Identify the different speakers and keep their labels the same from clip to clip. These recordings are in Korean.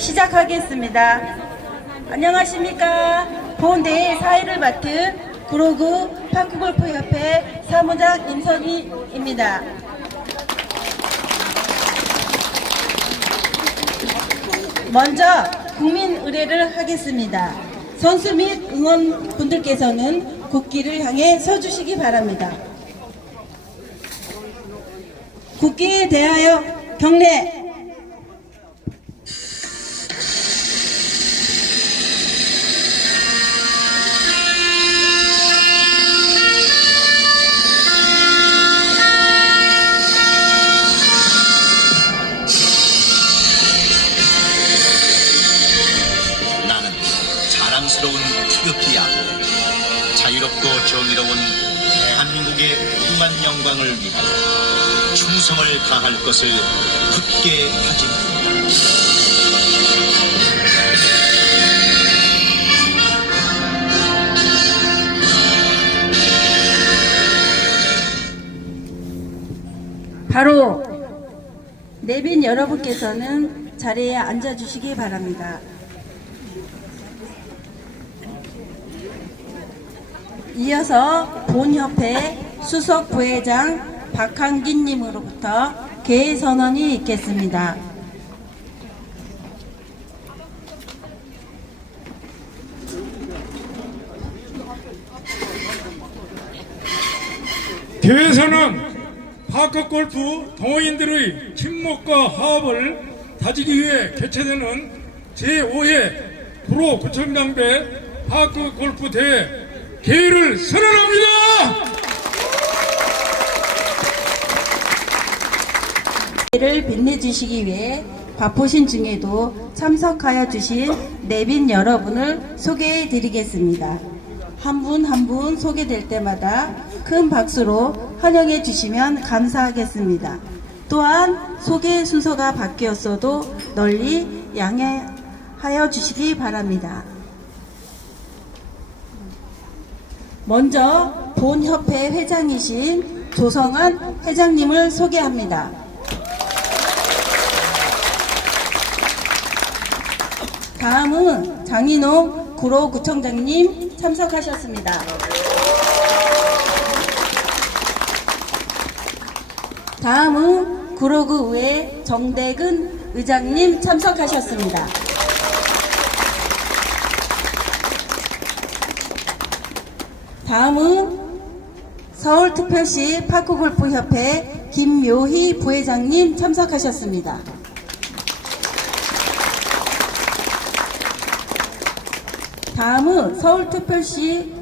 Speaker 1: 시작하겠습니다. 안녕하십니까. 본대회 사회를 맡은 구로구 파크골프협회 사무장 임선희입니다. 먼저 국민 의례를 하겠습니다. 선수 및 응원분들께서는 국기를 향해 서주시기 바랍니다. 국기에 대하여 경례.
Speaker 2: 자랑스러운 태극기 앞에 자유롭고 정의로운 대한민국의 무궁한 영광을 위하여 충성을 다할 것을 굳게 다짐합니다.
Speaker 1: 바로 내빈 여러분께서는 자리에 앉아주시기 바랍니다. 이어서 본협회 수석 부회장 박한기님으로부터 개회 선언이 있겠습니다.
Speaker 3: 대회에서는 파크 골프 동호인들의 친목과 화합을 다지기 위해 개최되는 제5회 프로 구청장배 파크 골프 대회 개회를 선언합니다.
Speaker 1: 를 빛내주시기 위해 바쁘신 중에도 참석하여 주신 내빈 여러분을 소개해 드리겠습니다. 한 분 한 분 소개될 때마다 큰 박수로 환영해 주시면 감사하겠습니다. 또한 소개 순서가 바뀌었어도 널리 양해하여 주시기 바랍니다. 먼저 본협회 회장이신 조성한 회장님을 소개합니다. 다음은 장인홍 구로구청장님 참석하셨습니다. 다음은 구로구의회 정대근 의장님 참석하셨습니다. 다음은 서울특별시 파크골프협회 김묘희 부회장님 참석하셨습니다. 다음은 서울특별시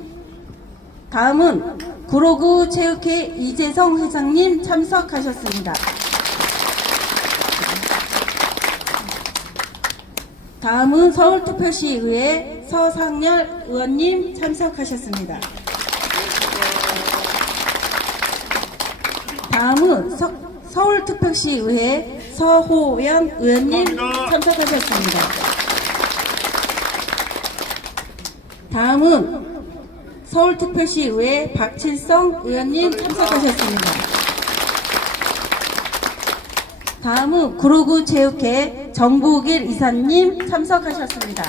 Speaker 1: 다음은 구로구 체육회 이재성 회장님 참석하셨습니다. 다음은 서울특별시의회 서상열 의원님 참석하셨습니다. 다음은 서, 서울특별시의회 서호연 의원님 참석하셨습니다. 다음은 서울특별시의회 박칠성 의원님 참석하셨습니다. 다음은 구로구 체육회 정보길 이사님 참석하셨습니다.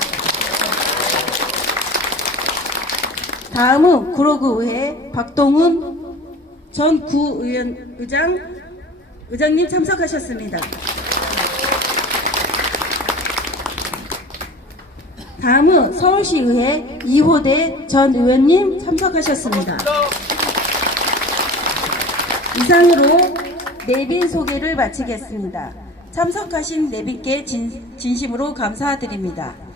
Speaker 1: 다음은 구로구의회 박동훈 전 구의원 의장 의장님 참석하셨습니다. 다음은 서울시의회 이호대 전 의원님 참석하셨습니다. 이상으로 내빈 소개를 마치겠습니다. 참석하신 내빈께 진, 진심으로 감사드립니다.